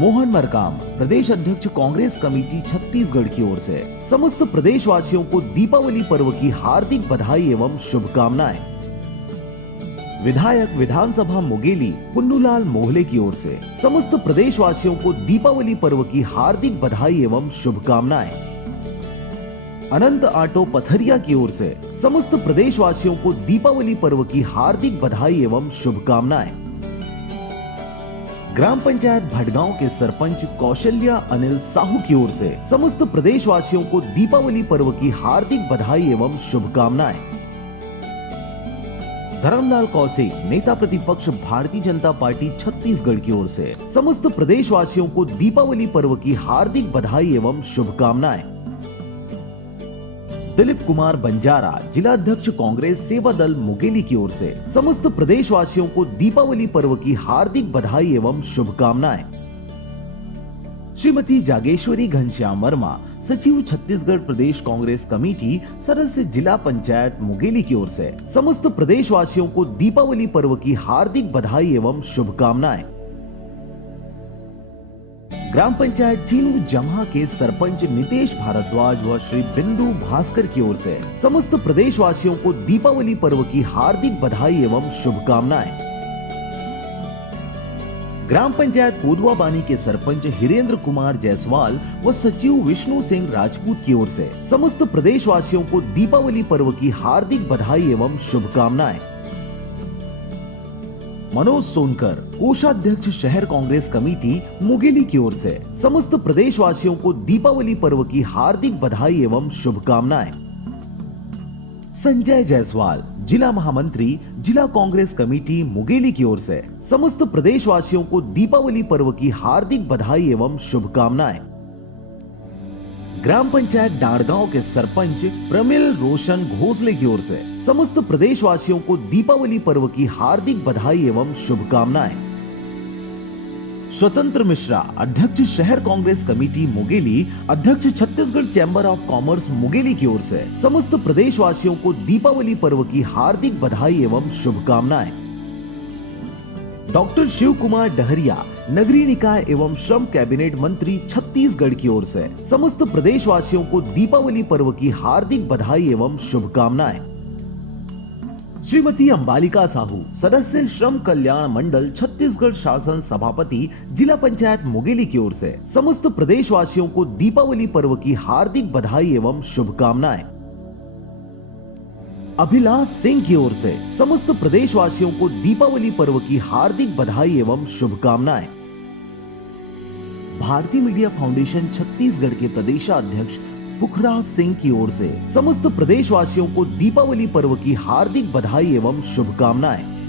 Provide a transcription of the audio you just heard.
मोहन मरकाम, प्रदेश अध्यक्ष कांग्रेस कमेटी छत्तीसगढ़ की ओर से समस्त प्रदेशवासियों को दीपावली पर्व की हार्दिक बधाई एवं शुभकामनाएं। विधायक विधानसभा मुंगेली पुन्नूलाल मोहले की ओर से समस्त प्रदेशवासियों को दीपावली पर्व की हार्दिक बधाई एवं शुभकामनाएं। अनंत आटो पथरिया की ओर से समस्त प्रदेशवासियों को दीपावली पर्व की हार्दिक बधाई एवं शुभकामनाएं। ग्राम पंचायत भटगांव के सरपंच कौशल्या अनिल साहू की ओर से समस्त प्रदेशवासियों को दीपावली पर्व की हार्दिक बधाई एवं शुभकामनाएं। धर्मलाल कौसे, नेता प्रतिपक्ष भारतीय जनता पार्टी छत्तीसगढ़ की ओर से समस्त प्रदेशवासियों को दीपावली पर्व की हार्दिक बधाई एवं शुभकामनाएं। दिलीप कुमार बंजारा, जिला अध्यक्ष कांग्रेस सेवा दल मुंगेली की ओर से समस्त प्रदेशवासियों को दीपावली पर्व की हार्दिक बधाई एवं शुभकामनाएं। श्रीमती जागेश्वरी घनश्याम वर्मा, सचिव छत्तीसगढ़ प्रदेश कांग्रेस कमेटी सदस्य जिला पंचायत मुंगेली की ओर से समस्त प्रदेशवासियों को दीपावली पर्व की हार्दिक बधाई एवं शुभकामनाएं। ग्राम पंचायत चीनू जम्हा के सरपंच नितेश भारद्वाज व श्री बिंदु भास्कर की ओर से समस्त प्रदेशवासियों को दीपावली पर्व की हार्दिक बधाई एवं शुभकामनाएं। ग्राम पंचायत कोदवाबानी के सरपंच हिरेंद्र कुमार जायसवाल व सचिव विष्णु सिंह राजपूत की ओर से समस्त प्रदेशवासियों को दीपावली पर्व की हार्दिक बधाई एवं शुभकामनाएं। मनोज सोनकर, कोषाध्यक्ष शहर कांग्रेस कमेटी मुंगेली की ओर से समस्त प्रदेशवासियों को दीपावली पर्व की हार्दिक बधाई एवं शुभकामनाएं। संजय जायसवाल, जिला महामंत्री जिला कांग्रेस कमेटी मुंगेली की ओर से समस्त प्रदेशवासियों को दीपावली पर्व की हार्दिक बधाई एवं शुभकामनाएं। ग्राम पंचायत डाड़गांव के सरपंच प्रमिल रोशन घोसले की ओर से समस्त प्रदेशवासियों को दीपावली पर्व की हार्दिक बधाई एवं शुभकामनाएं। स्वतंत्र मिश्रा, अध्यक्ष शहर कांग्रेस कमेटी मुंगेली, अध्यक्ष Chhattisgarh chamber of commerce Mungeli की ओर से समस्त प्रदेशवासियों को दीपावली पर्व की हार्दिक बधाई एवं शुभकामनाएं। डॉक्टर शिव कुमार डहरिया, नगरीय निकाय एवं श्रम कैबिनेट मंत्री छत्तीसगढ़ की ओर से समस्त प्रदेशवासियों को दीपावली पर्व की हार्दिक बधाई एवं शुभकामनाएं। श्रीमती अंबालिका साहू, सदस्य श्रम कल्याण मंडल छत्तीसगढ़ शासन सभापति जिला पंचायत मुंगेली की ओर से समस्त प्रदेशवासियों को दीपावली पर्व की हार्दिक बधाई एवं शुभकामनाएं। अभिलाष सिंह की ओर से समस्त प्रदेशवासियों को दीपावली पर्व की हार्दिक बधाई एवं शुभकामनाएं। भारतीय मीडिया फाउंडेशन छत्तीसगढ़ के प्रदेशाध्यक्ष पुखराज सिंह की ओर से समस्त प्रदेशवासियों को दीपावली पर्व की हार्दिक बधाई एवं शुभकामनाएं।